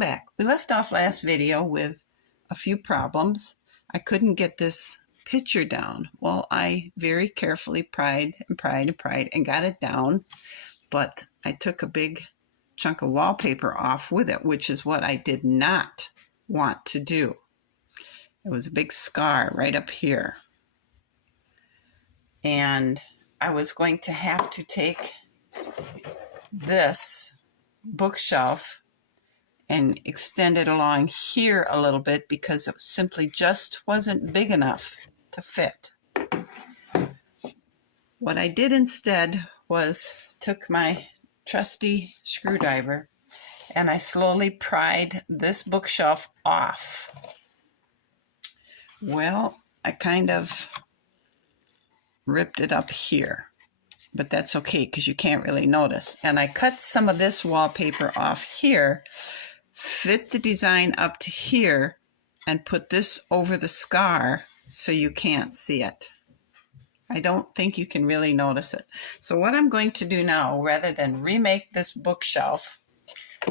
Back. We left off last video with a few problems. I couldn't get this picture down. Well, I very carefully pried and got it down, but I took a big chunk of wallpaper off with it, which is what I did not want to do. It was a big scar right up here. And I was going to have to take this bookshelf and extend it along here a little bit because it simply just wasn't big enough to fit. What I did instead was took my trusty screwdriver and I slowly pried this bookshelf off. Well, I kind of ripped it up here, but that's okay because you can't really notice. And I cut some of this wallpaper off here, fit the design up to here, and put this over the scar so you can't see it. I don't think you can really notice it. So what I'm going to do now, rather than remake this bookshelf,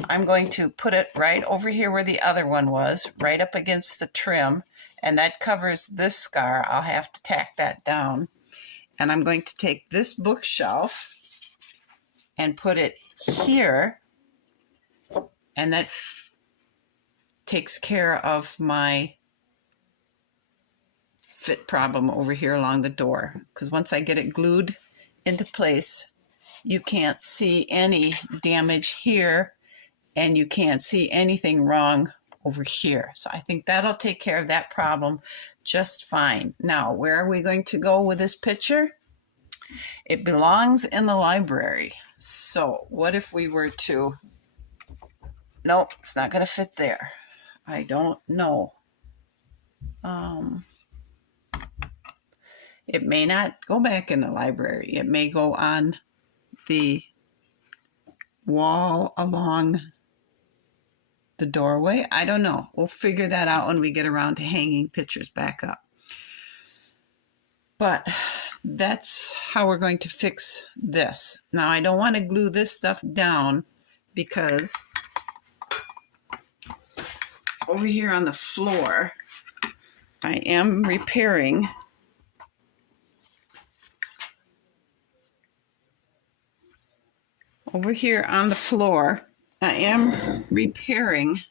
I'm going to put it right over here where the other one was, right up against the trim, and that covers this scar. I'll have to tack that down. And I'm going to take this bookshelf and put it here, and that takes care of my fit problem over here along the door. Because once I get it glued into place, you can't see any damage here, and you can't see anything wrong over here. So I think that'll take care of that problem just fine. Now, where are we going to go with this picture? It belongs in the library. So what if we were to, nope, it's not going to fit there. I don't know. It may not go back in the library. It may go on the wall along the doorway. I don't know. We'll figure that out when we get around to hanging pictures back up. But that's how we're going to fix this. Now, I don't want to glue this stuff down because over here on the floor, I am repairing over here on the floor. I am repairing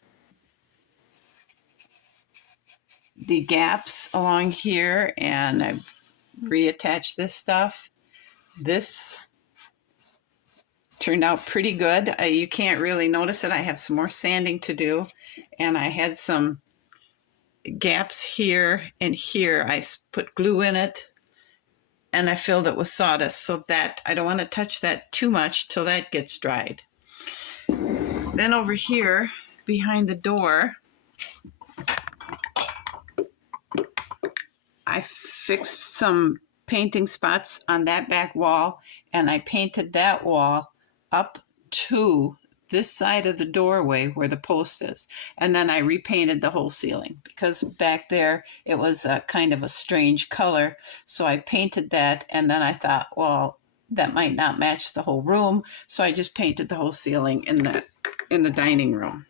the gaps along here, and I've reattached this stuff. This turned out pretty good. You can't really notice it. I have some more sanding to do, and I had some gaps here and here. I put glue in it, and I filled it with sawdust so that I don't want to touch that too much till that gets dried. Then over here behind the door, I fixed some painting spots on that back wall, and I painted that wall up to this side of the doorway where the post is. And then I repainted the whole ceiling because back there it was a kind of a strange color. So I painted that, and then I thought, well, that might not match the whole room. So I just painted the whole ceiling in the dining room.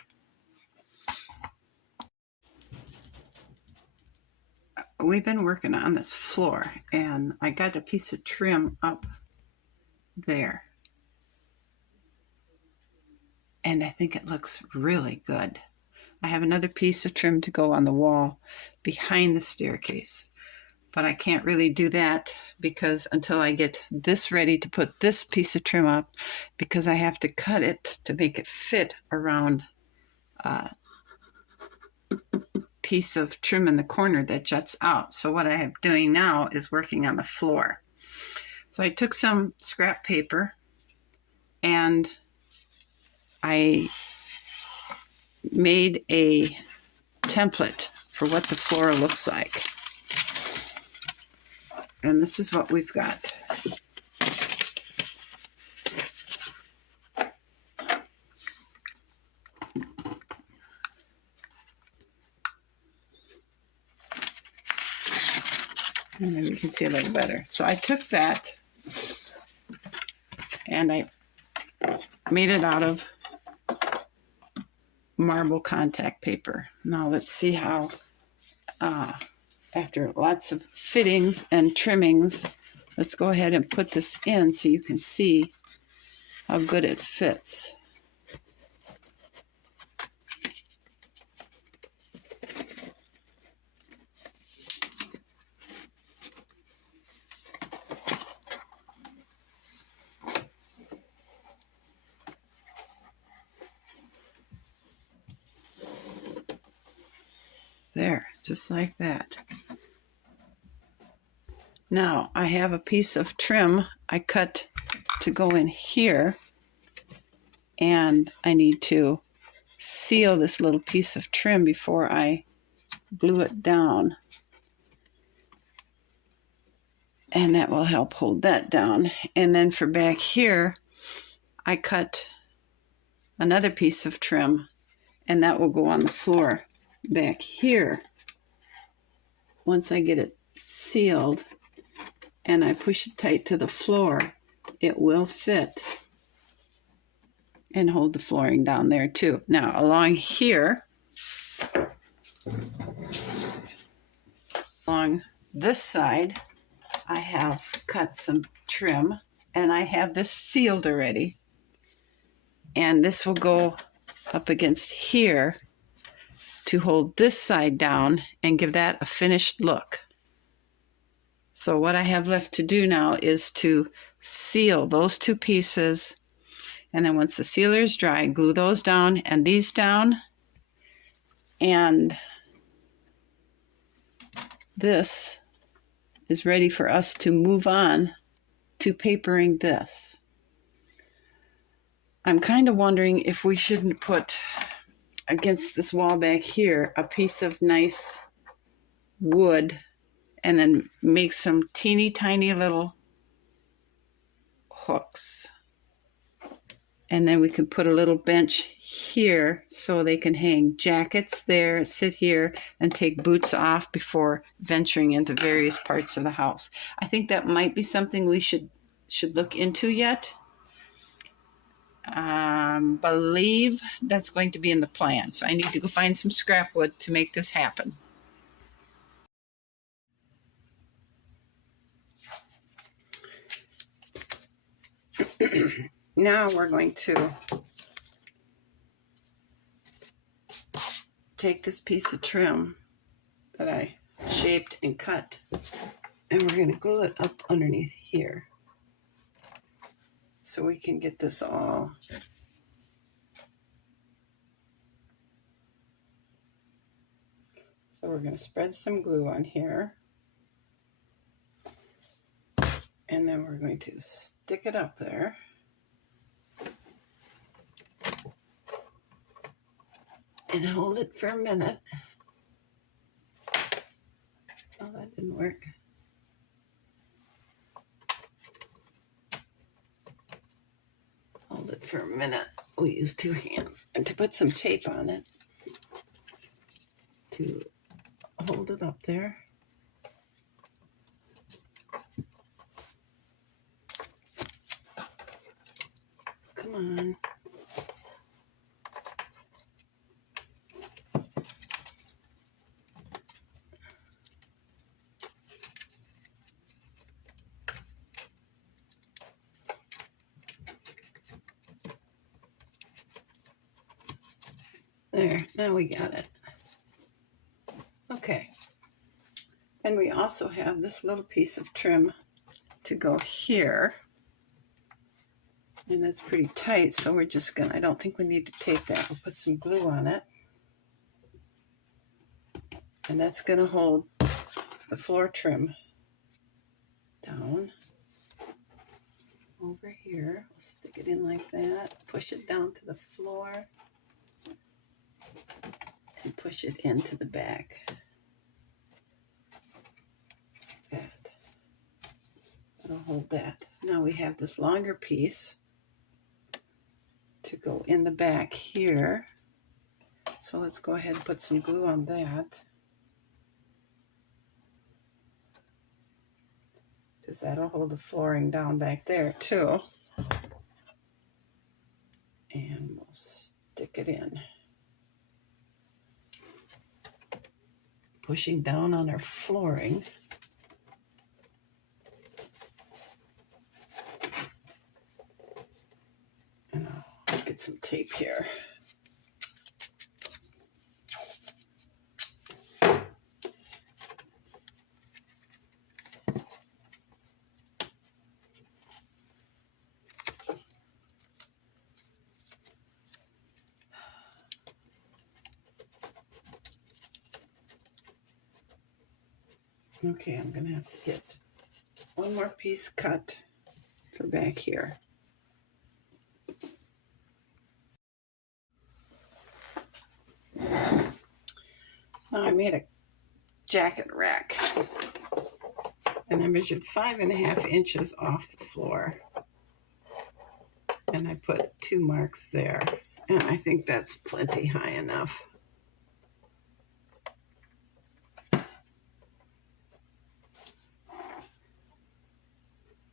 We've been working on this floor, and I got a piece of trim up there. And I think it looks really good. I have another piece of trim to go on the wall behind the staircase. But I can't really do that because until I get this ready to put this piece of trim up, because I have to cut it to make it fit around a piece of trim in the corner that juts out. So what I am doing now is working on the floor. So I took some scrap paper and I made a template for what the floor looks like. And this is what we've got. And then you can see a little better. So I took that and I made it out of marble contact paper. Now let's see how, after lots of fittings and trimmings, let's go ahead and put this in so you can see how good it fits. There, just like that. Now I have a piece of trim I cut to go in here, and I need to seal this little piece of trim before I glue it down. And that will help hold that down. And then for back here, I cut another piece of trim, and that will go on the floor back here. Once I get it sealed and I push it tight to the floor, it will fit and hold the flooring down there too. Now along here, along this side, I have cut some trim, and I have this sealed already. And this will go up against here to hold this side down and give that a finished look. So what I have left to do now is to seal those two pieces, and then once the sealer is dry, glue those down and these down. And this is ready for us to move on to papering this. I'm kind of wondering if we shouldn't put against this wall back here a piece of nice wood, and then make some teeny tiny little hooks. And then we can put a little bench here so they can hang jackets there, sit here, and take boots off before venturing into various parts of the house. I think that might be something we should look into yet. Believe that's going to be in the plan. So I need to go find some scrap wood to make this happen. Now we're going to take this piece of trim that I shaped and cut, and we're going to glue it up underneath here so we can get this all so we're going to spread some glue on here, and then we're going to stick it up there. And hold it for a minute. Oh, that didn't work. Hold it for a minute. We use two hands. And to put some tape on it to hold it up there. Come on. There, now we got it. Okay. And we also have this little piece of trim to go here. And that's pretty tight, so we're just gonna, I don't think we need to tape that. We'll put some glue on it. And that's gonna hold the floor trim down. Over here, we'll stick it in like that, push it down to the floor, and push it into the back. Like that. That'll hold that. Now we have this longer piece to go in the back here. So let's go ahead and put some glue on that, because that'll hold the flooring down back there too. And we'll stick it in. pushing down on our flooring. And I'll get some tape here. Okay, I'm gonna have to get one more piece cut for back here. Now I made a jacket rack and I measured 5.5 inches off the floor. And I put 2 marks there. And I think that's plenty high enough.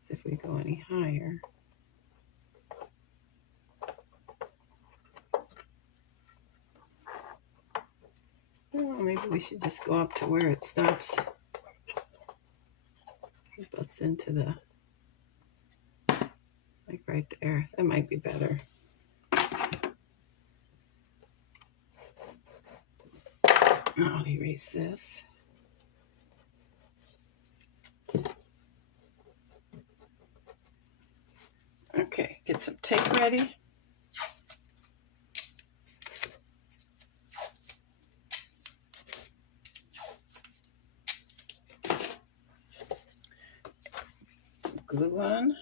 If we go any higher, well, maybe we should just go up to where it stops. It butts into the, like right there. That might be better. I'll erase this. Okay, get some tape ready. Some glue on.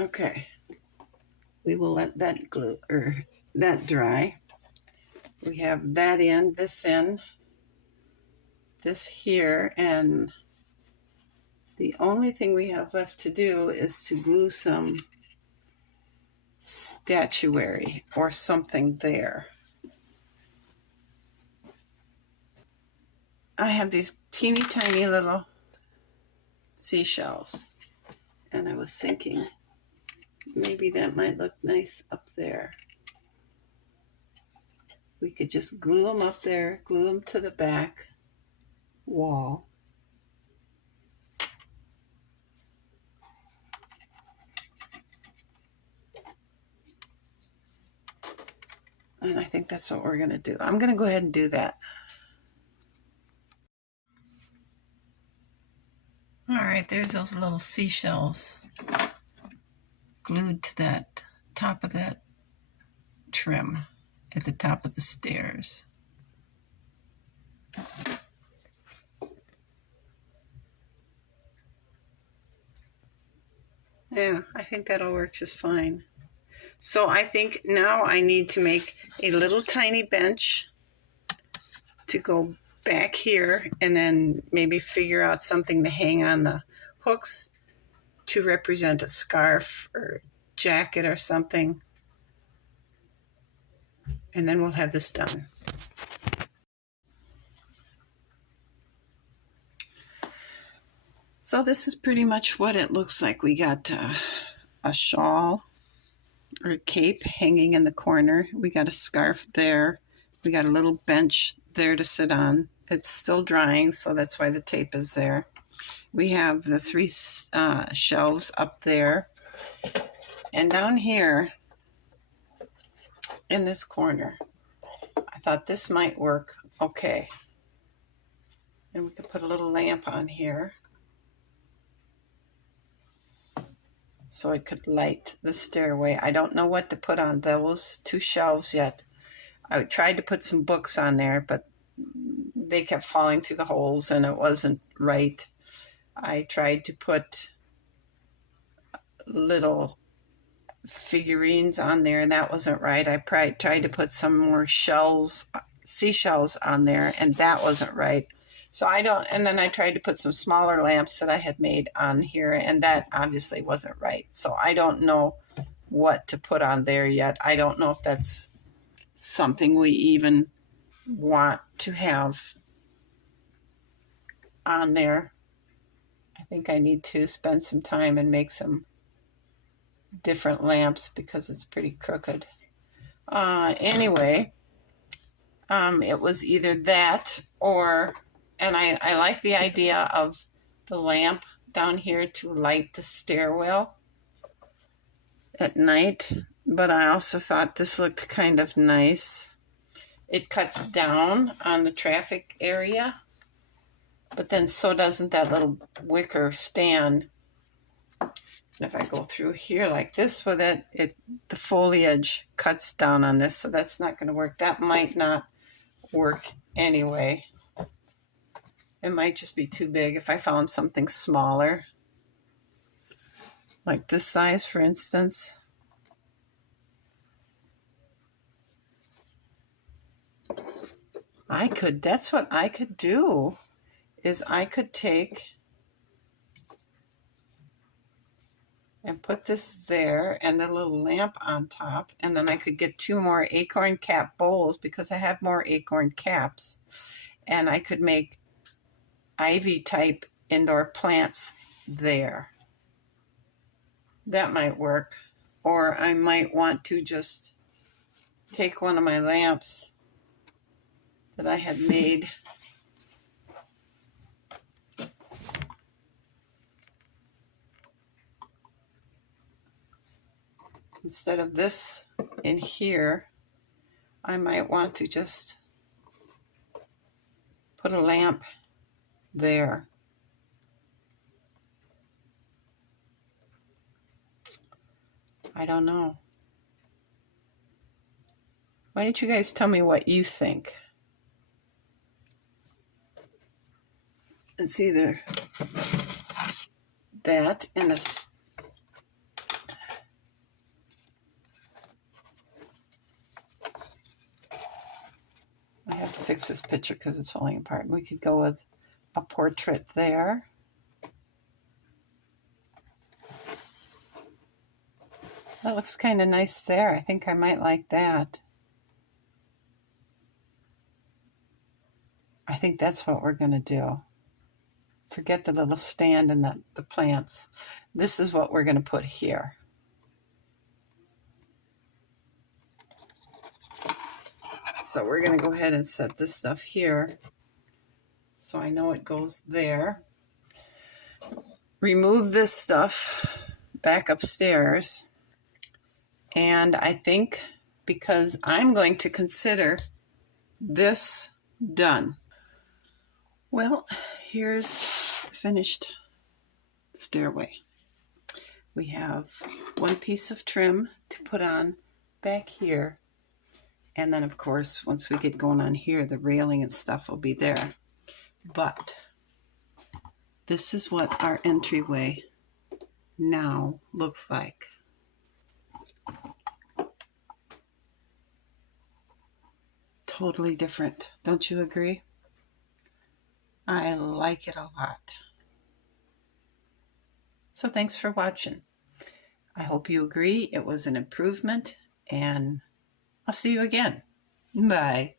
Okay, we will let that glue or that dry. We have that in, this here, and the only thing we have left to do is to glue some statuary or something there. I have these teeny tiny little seashells, and I was thinking maybe that might look nice up there. We could just glue them up there, glue them to the back wall. And I think that's what we're going to do. I'm going to go ahead and do that. All right, there's those little seashells glued to that top of that trim at the top of the stairs. Yeah, I think that'll work just fine. So I think now I need to make a little tiny bench to go back here and then maybe figure out something to hang on the hooks to represent a scarf or jacket or something. And then we'll have this done. So this is pretty much what it looks like. We got a shawl or a cape hanging in the corner. We got a scarf there. We got a little bench there to sit on. It's still drying, so that's why the tape is there. We have the 3 shelves up there. And down here in this corner, I thought this might work okay. And we could put a little lamp on here so it could light the stairway. I don't know what to put on those 2 shelves yet. I tried to put some books on there, but they kept falling through the holes and it wasn't right. I tried to put little figurines on there, and that wasn't right. I tried to put some more shells, seashells on there, and that wasn't right. So I don't, and then I tried to put some smaller lamps that I had made on here, and that obviously wasn't right. So I don't know what to put on there yet. I don't know if that's something we even want to have on there. I think I need to spend some time and make some different lamps because it's pretty crooked. Anyway, it was either that or, and I like the idea of the lamp down here to light the stairwell at night, but I also thought this looked kind of nice. It cuts down on the traffic area, but then so doesn't that little wicker stand. And if I go through here like this with it, the foliage cuts down on this, so that's not going to work. That might not work anyway. It might just be too big if I found something smaller, like this size, for instance. That's what I could do, is I could take and put this there and the little lamp on top, and then I could get 2 more acorn cap bowls because I have more acorn caps, and I could make ivy type indoor plants there. That might work. Or I might want to just take one of my lamps that I had made instead of this in here. I might want to just put a lamp there. I don't know. Why don't you guys tell me what you think? It's either that and a I have to fix this picture because it's falling apart. We could go with a portrait there. That looks kind of nice there. I think I might like that. I think that's what we're going to do. Forget the little stand and the plants. This is what we're going to put here. So we're going to go ahead and set this stuff here so I know it goes there. Remove this stuff back upstairs. And I think, because I'm going to consider this done. Well, here's the finished stairway. We have one piece of trim to put on back here. And then, of course, once we get going on here, the railing and stuff will be there. But this is what our entryway now looks like. Totally different. Don't you agree? I like it a lot. So thanks for watching. I hope you agree it was an improvement, and I'll see you again. Bye.